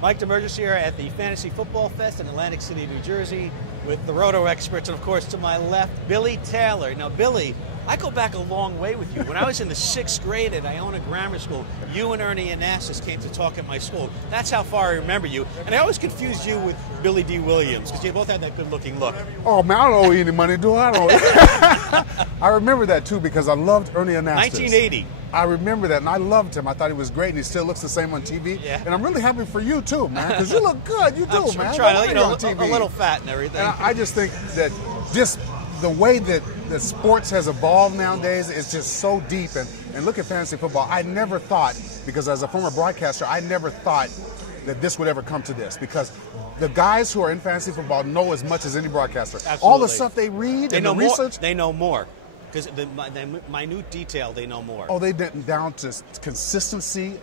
Mike Damergis here at the Fantasy Football Fest in Atlantic City, New Jersey, with the Roto experts, and of course to my left, Billy Taylor. Now, Billy, I go back a long way with you. When I was in the 6th grade at Iona Grammar School, you and Ernie Anastas came to talk at my school. That's how far I remember you. And I always confused you with Billy D. Williams, because you both had that good-looking look. Oh, man, I don't owe you any money, do I? I remember that, too, because I loved Ernie Anastas. 1980. I remember that, and I loved him. I thought he was great, and he still looks the same on TV. Yeah. And I'm really happy for you, too, man, because you look good. You do, man. I'm trying, you know, on TV. a little fat and everything. And I just think that just the way that sports has evolved nowadays is just so deep. And look at fantasy football. I never thought, because as a former broadcaster, I never thought that this would ever come to this, because the guys who are in fantasy football know as much as any broadcaster. Absolutely. All the stuff they read and the research. They know more. Because the minute detail, they know more. Oh, they down to consistency,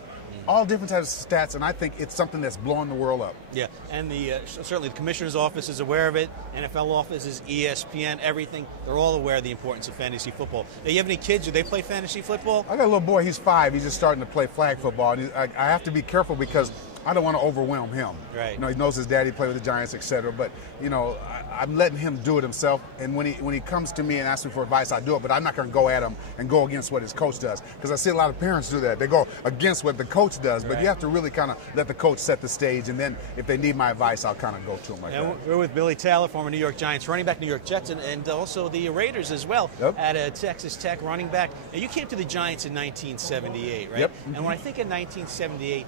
all different types of stats, and I think it's something that's blowing the world up. Yeah, and certainly the commissioner's office is aware of it. NFL offices, ESPN, everything. They're all aware of the importance of fantasy football. Now, you have any kids? Do they play fantasy football? I got a little boy. He's 5. He's just starting to play flag football. And I have to be careful because I don't want to overwhelm him. Right. You know, he knows his daddy played with the Giants, etc. But you know, I'm letting him do it himself. And when he comes to me and asks me for advice, I do it. But I'm not going to go at him and go against what his coach does, because I see a lot of parents do that. They go against what the coach does. But you have to really kind of let the coach set the stage, and then if they need my advice, I'll kind of go to him like that. We're with Billy Taylor, former New York Giants running back, New York Jets, and also the Raiders as well. Yep. At Texas Tech running back. Now, you came to the Giants in 1978, right? Yep. And when I think of 1978,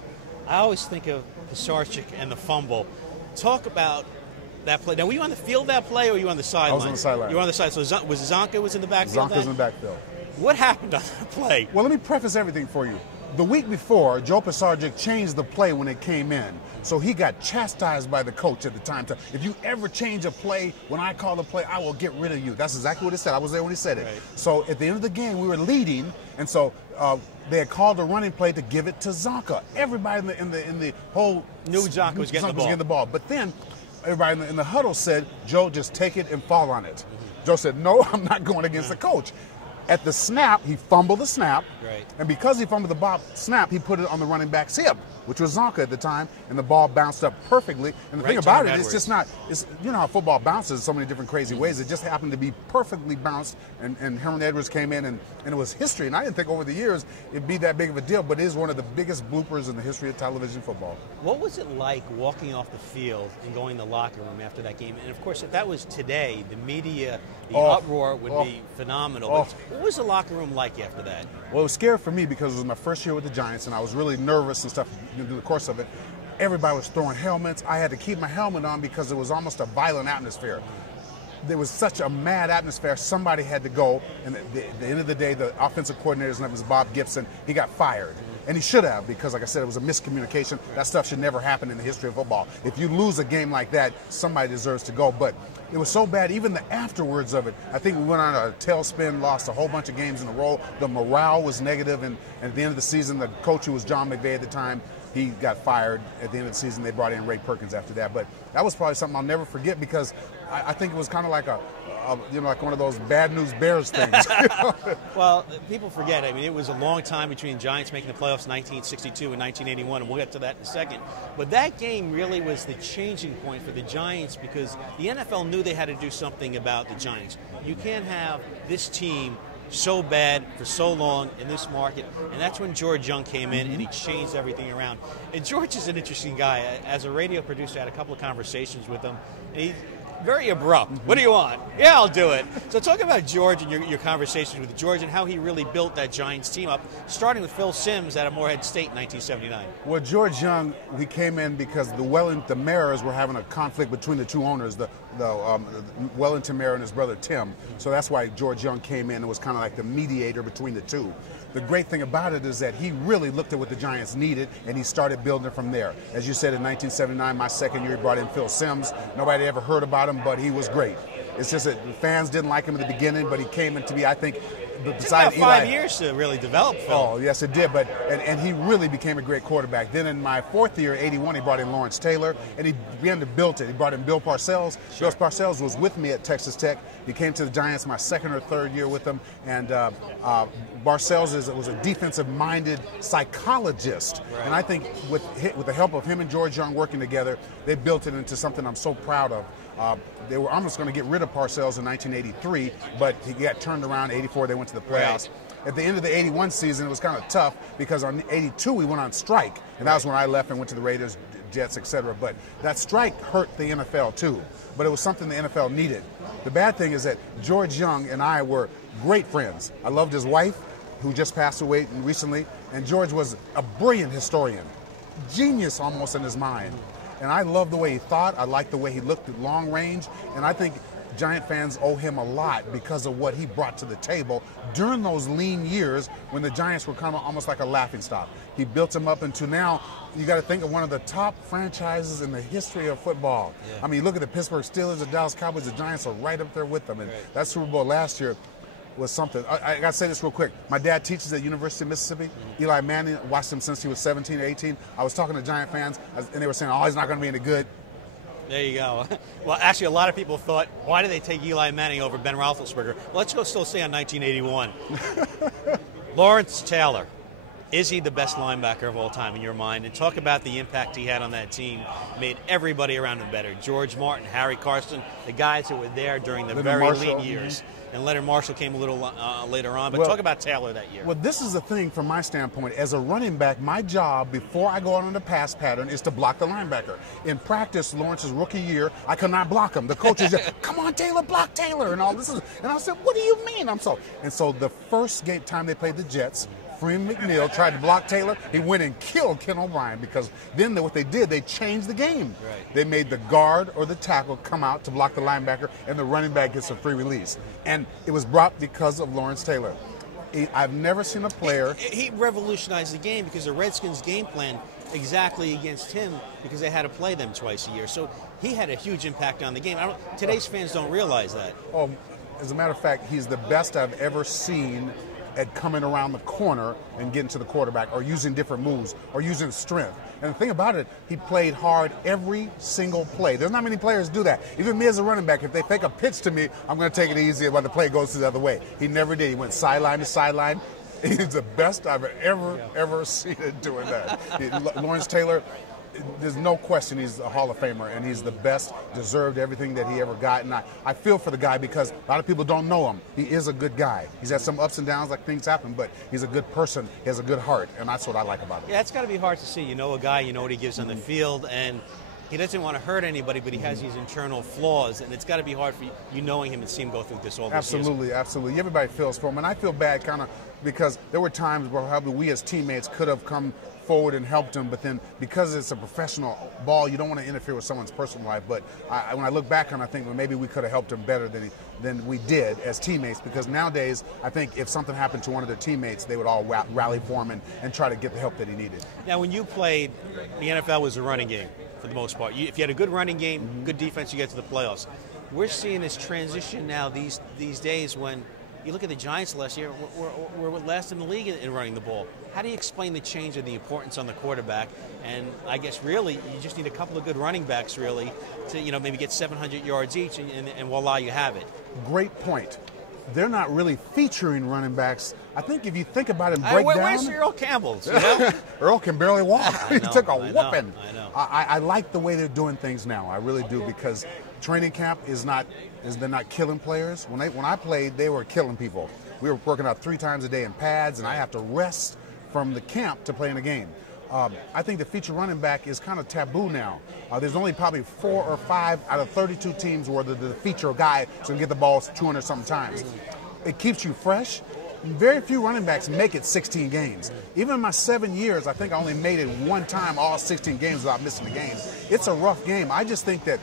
I always think of the Sarchik and the Fumble. Talk about that play. Now, were you on the field that play, or were you on the sideline? I was on the sideline. You were on the side. So Zonka was in the backfield? Zonka was in the backfield. What happened on that play? Well, let me preface everything for you. The week before, Joe Pisarcik changed the play when it came in. So he got chastised by the coach at the time. If you ever change a play, when I call the play, I will get rid of you. That's exactly what he said. I was there when he said it. Right. So at the end of the game, we were leading, and so they had called a running play to give it to Zonka. Everybody in the whole knew Zonka was getting the ball. But then everybody in the huddle said, Joe, just take it and fall on it. Joe said, no, I'm not going against the coach. At the snap, he fumbled the snap, right. And because he fumbled the snap, he put it on the running back's hip, which was Zonka at the time, and the ball bounced up perfectly. And the thing about it, it's just not, you know how football bounces in so many different crazy ways. It just happened to be perfectly bounced, and Herman Edwards came in, and it was history. And I didn't think over the years it'd be that big of a deal, but it is one of the biggest bloopers in the history of television football. What was it like walking off the field and going to the locker room after that game? And of course, if that was today, the media, the uproar would be phenomenal. What was the locker room like after that? Well, it was scary for me because it was my first year with the Giants, and I was really nervous and stuff in the course of it. Everybody was throwing helmets. I had to keep my helmet on because it was almost a violent atmosphere. There was such a mad atmosphere. Somebody had to go, and at the end of the day, the offensive coordinator's name was Bob Gibson. He got fired. And he should have, because like I said, it was a miscommunication. That stuff should never happen in the history of football. If you lose a game like that, somebody deserves to go. But it was so bad, even the afterwards of it, I think we went on a tailspin, lost a whole bunch of games in a row. The morale was negative, and at the end of the season, the coach, who was John McVay at the time, he got fired. At the end of the season, they brought in Ray Perkins after that. But that was probably something I'll never forget, because I think it was kind of like like one of those bad news Bears things. Well, people forget. I mean, it was a long time between Giants making the playoffs in 1962 and 1981, and we'll get to that in a second. But that game really was the changing point for the Giants, because the NFL knew they had to do something about the Giants. You can't have this team so bad for so long in this market, and that's when George Young came in and he changed everything around. And George is an interesting guy. As a radio producer, I had a couple of conversations with him, and he's very abrupt. What do you want? Yeah, I'll do it. So talk about George and your conversations with George and how he really built that Giants team up, starting with Phil Simms out of Morehead State in 1979. Well, George Young, we came in because the Wellington Mariners were having a conflict between the two owners, the Wellington Mayor and his brother Tim. So that's why George Young came in and was kind of like the mediator between the two. The great thing about it is that he really looked at what the Giants needed, and he started building it from there. As you said, in 1979, my second year, he brought in Phil Simms. Nobody ever heard about him, but he was great. It's just that the fans didn't like him at the beginning, but he came in to be, I think, It took about 5 years to really develop Phil. Oh, yes, it did. But and he really became a great quarterback. Then in my fourth year, '81, he brought in Lawrence Taylor, and he began to build it. He brought in Bill Parcells. Sure. Bill Parcells was with me at Texas Tech. He came to the Giants my second or third year with them, and Parcells was a defensive-minded psychologist. Right. And I think with the help of him and George Young working together, they built it into something I'm so proud of. They were almost going to get rid of Parcells in 1983, but he got turned around. '84, they went to the playoffs. Right. At the end of the '81 season, it was kind of tough because on '82 we went on strike, and that was when I left and went to the Raiders, Jets, etc. But that strike hurt the NFL too. But it was something the NFL needed. The bad thing is that George Young and I were great friends. I loved his wife, who just passed away recently, and George was a brilliant historian, genius almost in his mind. And I loved the way he thought. I liked the way he looked at long range. And I think Giant fans owe him a lot because of what he brought to the table during those lean years when the Giants were kind of almost like a laughingstock. He built them up into now, you got to think of one of the top franchises in the history of football. Yeah. I mean, you look at the Pittsburgh Steelers, the Dallas Cowboys, the Giants are right up there with them. And that Super Bowl last year was something. I got to say this real quick. My dad teaches at University of Mississippi. Eli Manning, watched him since he was 17 or 18. I was talking to Giant fans, and they were saying, oh, he's not going to be any good. There you go. Well, actually, a lot of people thought, why did they take Eli Manning over Ben Roethlisberger? Well, let's go still stay on 1981. Lawrence Taylor. Is he the best linebacker of all time in your mind? And talk about the impact he had on that team. Made everybody around him better. George Martin, Harry Carson, the guys who were there during the very lean years. And Leonard Marshall came a little later on. But talk about Taylor that year. Well, this is the thing from my standpoint. As a running back, my job before I go out on the pass pattern is to block the linebacker. In practice, Lawrence's rookie year, I could not block him. The coaches said, come on, Taylor, block Taylor. And all this. And I said, what do you mean? And so the first game time they played the Jets, Freeman McNeil tried to block Taylor. He went and killed Ken O'Brien because then what they did, they changed the game. Right. They made the guard or the tackle come out to block the linebacker, and the running back gets a free release. And it was brought because of Lawrence Taylor. I've never seen a player. He revolutionized the game because the Redskins' game plan exactly against him because they had to play them twice a year. So he had a huge impact on the game. Today's fans don't realize that. Oh, as a matter of fact, he's the best I've ever seen at coming around the corner and getting to the quarterback or using different moves or using strength. And the thing about it, he played hard every single play. There's not many players do that. Even me as a running back, if they fake a pitch to me, I'm going to take it easy when the play goes the other way. He never did. He went sideline to sideline. He's the best I've ever seen it doing that. Lawrence Taylor, there's no question he's a Hall of Famer, and he's the best, deserved everything that he ever got. And I feel for the guy because a lot of people don't know him. He is a good guy. He's had some ups and downs, like things happen, but he's a good person. He has a good heart, and that's what I like about him. Yeah, it's got to be hard to see. You know a guy, you know what he gives on the field, and he doesn't want to hurt anybody, but he has these internal flaws, and it's got to be hard for you knowing him and see him go through this all this years. Absolutely. Everybody feels for him, and I feel bad kind of because there were times where probably we as teammates could have come forward and helped him, but then because it's a professional ball, you don't want to interfere with someone's personal life. But when I look back on it, I think, well, maybe we could have helped him better than we did as teammates, because nowadays I think if something happened to one of their teammates, they would all rally for him and try to get the help that he needed. Now, when you played, the NFL was a running game for the most part. If you had a good running game, good defense, you get to the playoffs. We're seeing this transition now these days when you look at the Giants last year, we're last in the league in running the ball. How do you explain the change of the importance on the quarterback? And I guess really you just need a couple of good running backs really to maybe get 700 yards each, and voila, you have it. Great point. They're not really featuring running backs. I think if you think about it and break down. Where's Earl Campbell? Earl can barely walk. He took a whooping. I know. I like the way they're doing things now. I really do, because training camp they're not killing players. When I played, they were killing people. We were working out 3 times a day in pads, and I have to rest from the camp to play in a game. I think the feature running back is kind of taboo now. There's only probably 4 or 5 out of 32 teams where the feature guy is going to get the ball 200-something times. It keeps you fresh. Very few running backs make it 16 games. Even in my 7 years, I think I only made it one time all 16 games without missing a game. It's a rough game. I just think that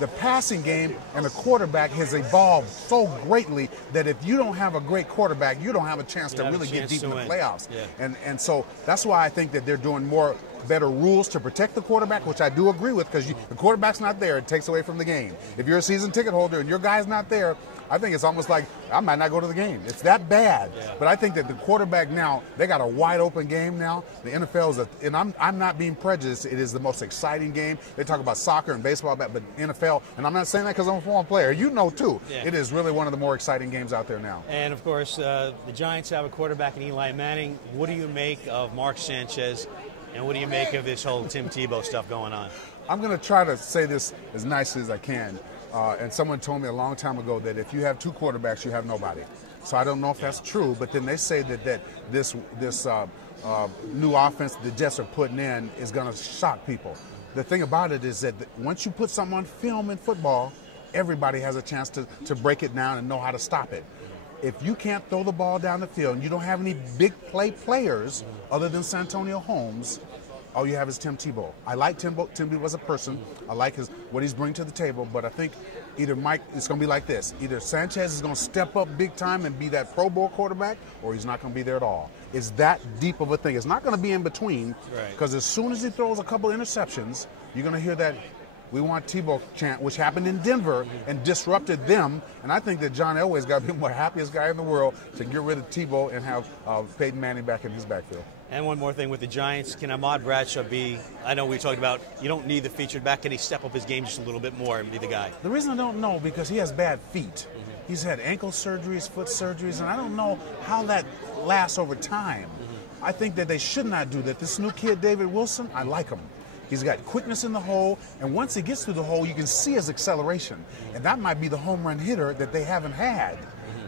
the passing game and the quarterback has evolved so greatly that if you don't have a great quarterback, you don't have a chance to really get deep in the playoffs. Yeah. And so that's why I think that they're doing more better rules to protect the quarterback, which I do agree with, because the quarterback's not there, it takes away from the game. If you're a season ticket holder and your guy's not there, I think it's almost like I might not go to the game. It's that bad. Yeah. But I think that the quarterback now, they got a wide open game now. The NFL is, and I'm not being prejudiced, it is the most exciting game. They talk about soccer and baseball, but NFL, and I'm not saying that because I'm a former player. You know too. Yeah. It is really one of the more exciting games out there now. And of course, the Giants have a quarterback in Eli Manning. What do you make of Mark Sanchez, and what do you make of this whole Tim Tebow stuff going on? I'm going to try to say this as nicely as I can. And someone told me a long time ago that if you have two quarterbacks, you have nobody. So I don't know if that's true, but then they say that this new offense the Jets are putting in is going to shock people. The thing about it is that once you put something on film in football, everybody has a chance to break it down and know how to stop it. If you can't throw the ball down the field and you don't have any big players other than Santonio Holmes, all you have is Tim Tebow. I like Tim Tebow as a person. I like what he's bringing to the table, but I think either Mike, it's going to be like this. Either Sanchez is going to step up big time and be that Pro Bowl quarterback, or he's not going to be there at all. It's that deep of a thing. It's not going to be in between, because as soon as he throws a couple interceptions, you're going to hear that "We want Tebow" chant, which happened in Denver and disrupted them. And I think that John Elway's got to be the happiest guy in the world to get rid of Tebow and have Peyton Manning back in his backfield. And one more thing with the Giants, can Ahmad Bradshaw be, I know we talked about, you don't need the featured back, can he step up his game just a little bit more and be the guy? The reason I don't know, because he has bad feet. He's had ankle surgeries, foot surgeries, and I don't know how that lasts over time. I think that they should not do that. This new kid, David Wilson, I like him. He's got quickness in the hole, and once he gets through the hole, you can see his acceleration. And that might be the home run hitter that they haven't had.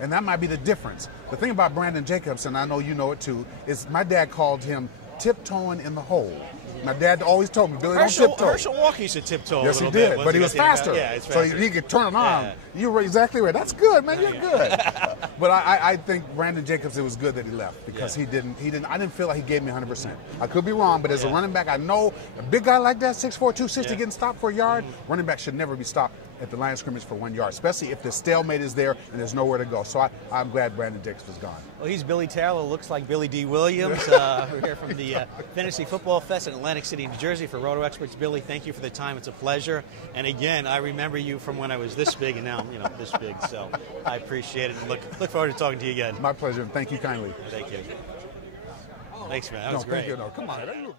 And that might be the difference. The thing about Brandon Jacobs, and I know you know it too, is my dad called him tiptoeing in the hole. My dad always told me, Billy, don't tiptoe. Herschel Walker used to tiptoe yes, a little bit. Yes, he did, bit, but he was faster. So he could turn it on. Yeah. You were exactly right. That's good, man. You're good. But I think Brandon Jacobs, it was good that he left, because I didn't feel like he gave me 100%. I could be wrong, but as a running back, I know a big guy like that, 6'4", 260, getting stopped for a yard, running back should never be stopped at the line of scrimmage for 1 yard, especially if the stalemate is there and there's nowhere to go. So I'm glad Brandon Jacobs was gone. Well, he's Billy Taylor, looks like Billy D. Williams. We're here from the Fantasy Football Fest in Atlantic City, New Jersey for Roto Experts. Billy, thank you for the time. It's a pleasure. And again, I remember you from when I was this big, and now I'm this big. So I appreciate it, and look forward to talking to you again. My pleasure. Thank you kindly. Thank you. Thanks, man. That was great. Thank you. No, come on.